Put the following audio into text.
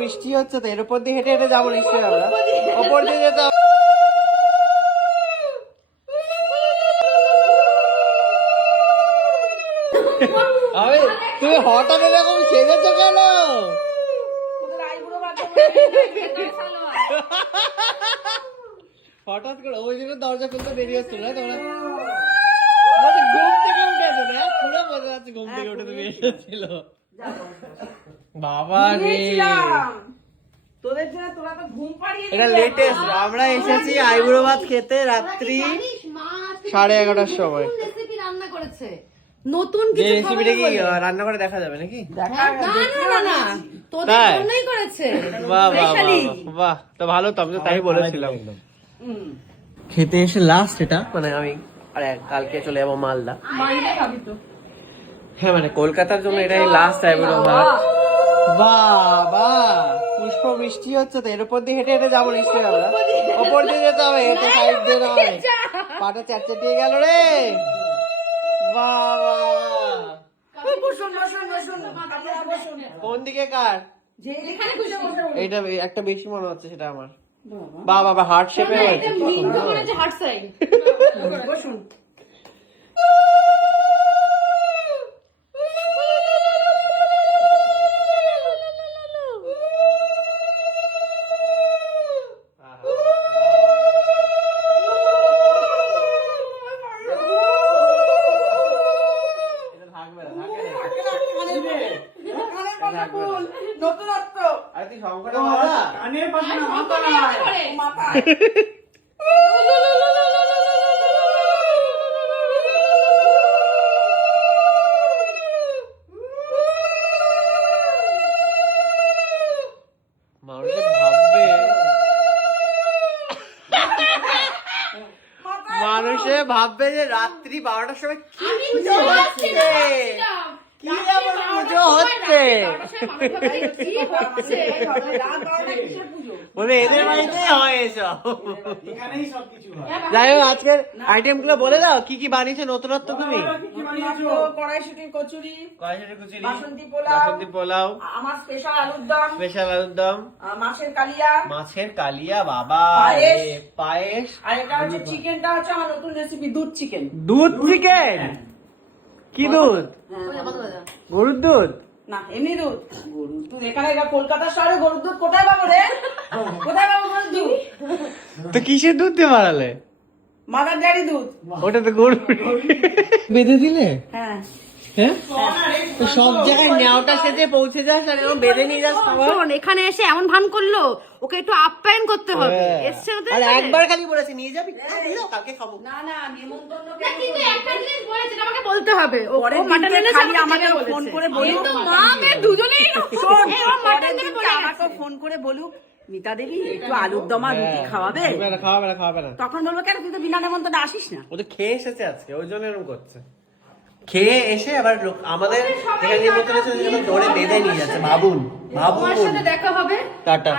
বৃষ্টি হচ্ছে তো এর উপর দিয়ে হেঁটে হেঁটে যাবো নিশ্চয়ই আমরা ওপর দিয়ে যেতে হবে। আমি তুমি হঠাৎ এরকম সেজেছো কেন? হঠাৎ করে ওই জন্য দরজা খুলতে দেরি হচ্ছিল না তোমরা ঘুম থেকে উঠেছো না? পুরো মজা আছে ঘুম থেকে উঠে তুমি এসেছিল। বাবা রে এটা লেটেস্ট। আমরা এসেছি আইবুড়ো ভাত খেতে রাত্রি 11:30টার সময়। রান্না করেছে নতুন কিছু রেসিপিটা কি রান্না করে দেখা যাবে নাকি? না তোদের জন্যই করেছে। বাহ বাহ বাহ, তো ভালো তো, আমি তো তাই বলেছিলাম। খেতে এসে লাস্ট এটা, মানে আমি আরে কালকে চলে যাবো মালদা। হ্যাঁ মানে কলকাতার জন্য এটাই লাস্ট আইবুড়ো ভাত। বাবা পুষ্প বৃষ্টি হচ্ছে তো এর উপর দিয়ে হেঁটে হেঁটে যাবো নিশ্চয়ই আমরা ওপর দিয়ে যেতে হবে হেঁটে সাইড দিয়ে নয়। পাটা চারচেটিয়ে গেল রে বাবা। কোন দিকে কার? এইটা একটা বেশি মনে হচ্ছে সেটা আমার। বাবা বাবা হার্ট শেপের হয়েছে। মানুষে ভাববে যে রাত্রি 12টার সময় কি পুজো হচ্ছে, কি এমন পুজো হচ্ছে, বলে এদের বাড়িতে হয় এসব। যাই হোক আজকের আইটেম গুলো বলে দাও, কি কি বানিয়েছো নতুনত্ব তুমি? কড়াইশুটির কচুরি, বাসন্তী বাসন্তী পোলাও, আমার স্পেশাল আলুর দম, মাছের কালিয়া বাবা, পায়েস, আর এটা হচ্ছে চিকেনটা হচ্ছে আমার নতুন রেসিপি, দুধ চিকেন। কি দুধ? গরুর দুধ না এমনি দুধ, গরুর দুধ। এখানে কলকাতা শহরে গরুর দুধ কোথায় পাবো রে? কোথায় পাবো গরুর দুধ? তো কিসের দুধ দিয়ে বাড়ালে? মাদার ডেয়ারি দুধ। ওটা তো গরু বেঁধে দিলে। হ্যাঁ হ্যাঁ তো সব জায়গায় নেওয়াটা সেজে পৌঁছে যাস আর এরকম বেঁধে নিয়ে যাস খাবার। শোন এখানে এসে এমন ভান করলো, ওকে একটু আপ্যায়ন করতে হবে। এসছে ওদের আর একবার খালি বলেছে নিয়ে যাবি, কালকে খাবো। না না নেমন্তন্ন না, কিন্তু একটা জিনিস বলেছে, এটা আমাকে বলতে হবে। ও পরের মাটন দিনকে এনেছে, খালি আমাকে বলেছে। ফোন করে বলুক। কিন্তু মা মেয়ে দুজনেই শোন, মাটন পরের দেবে দিনকে বলে আমাকে ফোন করে বলুক, মিতা দেবী একটু আলুর দমা রুটি খাওয়াবে। খাওয়াবে না। তখন বলবো কেন তুই তো বিনা নেমন্তন্ন আসিস না। ও তো খেয়ে এসেছে আজকে, ওই জন্য এরকম করছে। খেয়ে এসে আবার আমাদের যেখানে নিমন্ত্রণ আছে সেখানে ধরে বেঁধে নিয়ে যাচ্ছে। ভাবুন তোমার সাথে দেখা হবে টাটা।